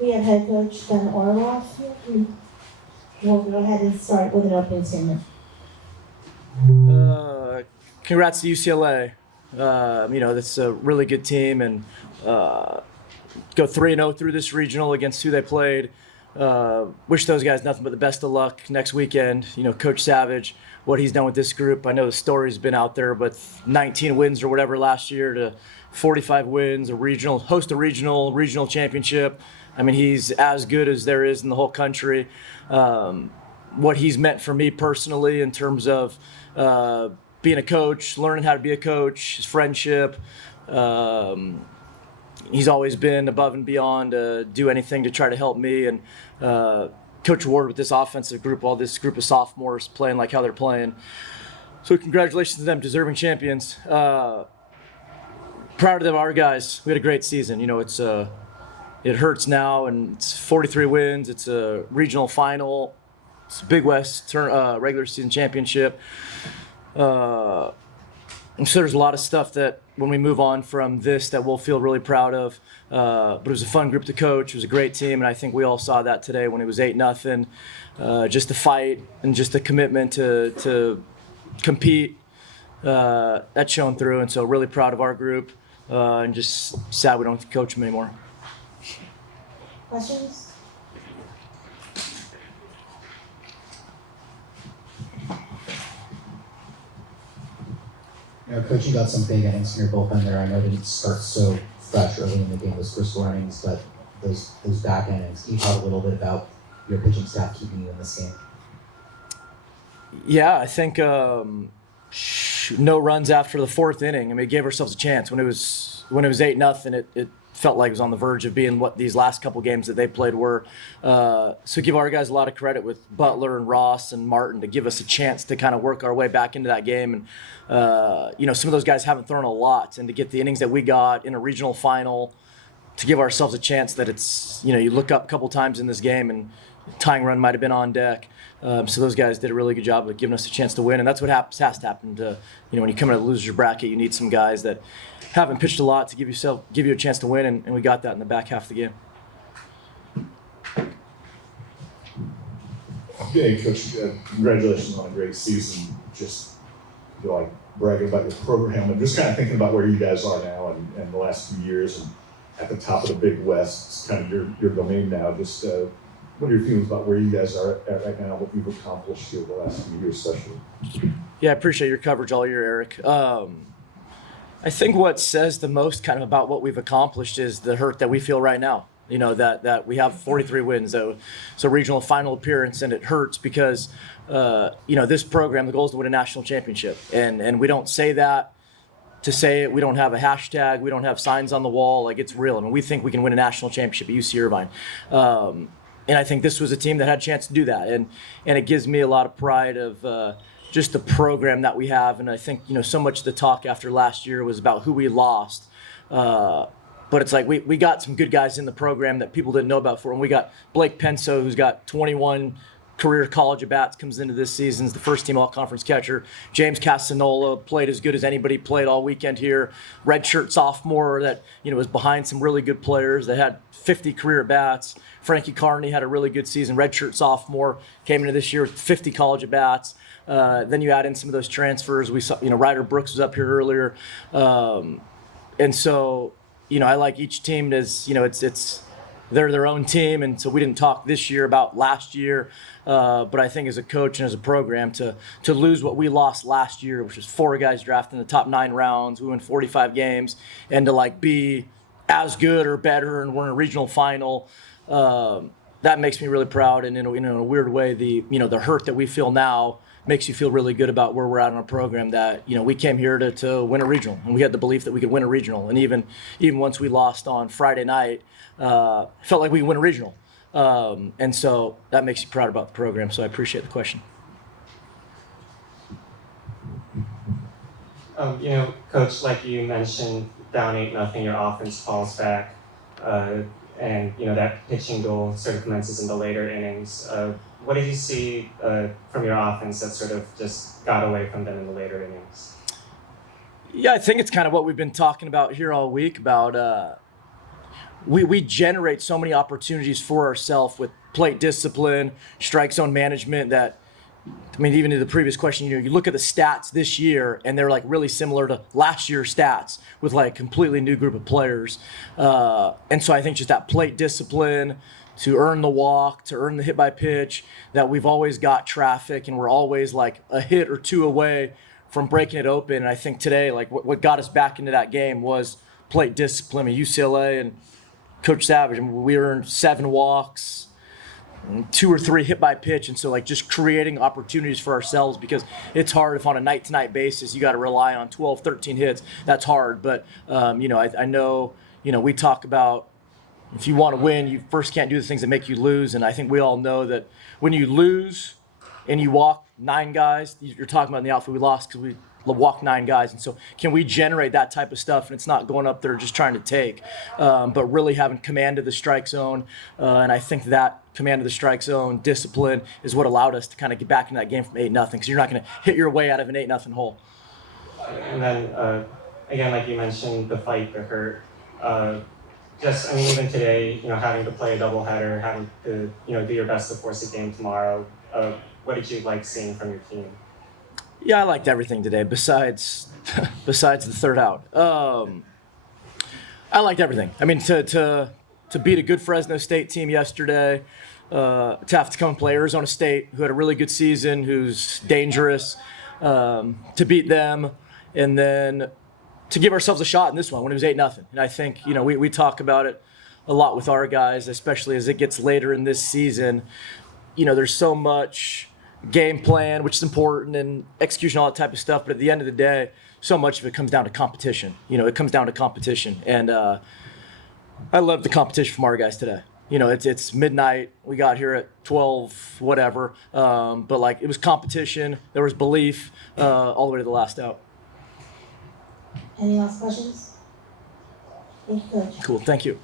We have head coach Ben Orloff here. We'll go ahead and start with an opening statement. Congrats to UCLA. That's a really good team, and go 3-0 through this regional against who they played. Wish those guys nothing but the best of luck next weekend. Coach Savage, what he's done with this group. I know the story's been out there, but 19 wins or whatever last year to 45 wins, host a regional championship. I mean, he's as good as there is in the whole country. What he's meant for me personally in terms of being a coach, learning how to be a coach, his friendship. He's always been above and beyond to do anything to try to help me. And Coach Ward with this offensive group, all this group of sophomores playing like how they're playing. So congratulations to them, deserving champions. Proud of them, our guys. We had a great season. It hurts now, and it's 43 wins. It's a regional final. It's a Big West regular season championship. I'm sure there's a lot of stuff that when we move on from this that we'll feel really proud of. But it was a fun group to coach. It was a great team, and I think we all saw that today when it was 8-0. Just the fight and just the commitment to compete, that's shown through. And so really proud of our group, and just sad we don't have to coach them anymore. Questions? Coach, you got some big innings in your bullpen there. I know it didn't start so fresh early in the game, those first 4 innings, but those back innings. Can you talk a little bit about your pitching staff keeping you in this game? Yeah, I think no runs after the 4th inning. I mean, we gave ourselves a chance. When it was 8-0, it felt like it was on the verge of being what these last couple games that they played were. So give our guys a lot of credit with Butler and Ross and Martin to give us a chance to kind of work our way back into that game. And, some of those guys haven't thrown a lot. And to get the innings that we got in a regional final, to give ourselves a chance that it's, you look up a couple times in this game and tying run might have been on deck. So those guys did a really good job of giving us a chance to win. And that's what has to happen. When you come in a loser's bracket, you need some guys that haven't pitched a lot to give you a chance to win, and we got that in the back half of the game. Hey, Coach, congratulations on a great season. Just bragging about your program and just kind of thinking about where you guys are now and the last few years and at the top of the Big West. It's kind of your domain now. Just what are your feelings about where you guys are at right now, what you've accomplished here the last few years, especially? Yeah, I appreciate your coverage all year, Eric. I think what says the most kind of about what we've accomplished is the hurt that we feel right now. That we have 43 wins, so regional final appearance, and it hurts because, this program, the goal is to win a national championship. And we don't say that to say it. We don't have a hashtag. We don't have signs on the wall. Like, it's real. I mean, we think we can win a national championship at UC Irvine. And I think this was a team that had a chance to do that. And it gives me a lot of pride of just the program that we have. And I think, so much of the talk after last year was about who we lost. But it's like we got some good guys in the program that people didn't know about before. And we got Blake Penso, who's got 21 career college at-bats, comes into this season, is the first team all-conference catcher. James Castanola played as good as anybody played all weekend here. Redshirt sophomore that, was behind some really good players that had 50 career at-bats. Frankie Carney had a really good season. Redshirt sophomore came into this year with 50 college at-bats. Then you add in some of those transfers. We saw, Ryder Brooks was up here earlier. And so, I like each team as, they're their own team. And so we didn't talk this year about last year. But I think as a coach and as a program to lose what we lost last year, which was 4 guys drafted in the top 9 rounds, we win 45 games, and to be as good or better and we're in a regional final, that makes me really proud. And in a weird way, the hurt that we feel now makes you feel really good about where we're at in our program, that, we came here to win a regional, and we had the belief that we could win a regional. And even once we lost on Friday night, felt like we could win a regional. And so that makes you proud about the program. So I appreciate the question. Coach, like you mentioned, down 8-0, your offense falls back, and that pitching duel sort of commences in the later innings. What did you see from your offense that sort of just got away from them in the later innings? Yeah, I think it's kind of what we've been talking about here all week about we generate so many opportunities for ourselves with plate discipline, strike zone management that, I mean, even to the previous question, you look at the stats this year and they're like really similar to last year's stats with like completely new group of players. And so I think just that plate discipline to earn the walk, to earn the hit by pitch, that we've always got traffic and we're always like a hit or two away from breaking it open. And I think today, like what got us back into that game was plate discipline. I mean, UCLA and Coach Savage, I mean, we earned 7 walks, 2 or 3 hit by pitch. And so like just creating opportunities for ourselves, because it's hard if on a night to night basis, you got to rely on 12, 13 hits. That's hard. But, I know, we talk about if you want to win, you first can't do the things that make you lose. And I think we all know that when you lose and you walk 9 guys, you're talking about in the outfield, we lost because we walked 9 guys. And so can we generate that type of stuff? And it's not going up there just trying to take, but really having command of the strike zone. And I think that command of the strike zone, discipline, is what allowed us to kind of get back in that game from 8-0, because you're not going to hit your way out of an 8-0 hole. And then, again, like you mentioned, the fight, the hurt. Even today, having to play a doubleheader, having to, do your best to force a game tomorrow. What did you like seeing from your team? Yeah, I liked everything today besides the third out. I liked everything. I mean, to beat a good Fresno State team yesterday, to have to come and play Arizona State, who had a really good season, who's dangerous, to beat them, and then to give ourselves a shot in this one when it was 8-0. And I think, we talk about it a lot with our guys, especially as it gets later in this season. There's so much game plan, which is important, and execution, all that type of stuff. But at the end of the day, so much of it comes down to competition. It comes down to competition. And I love the competition from our guys today. It's midnight. We got here at 12, whatever. But like, it was competition. There was belief all the way to the last out. Any last questions? Thank you, Coach. Cool. Thank you.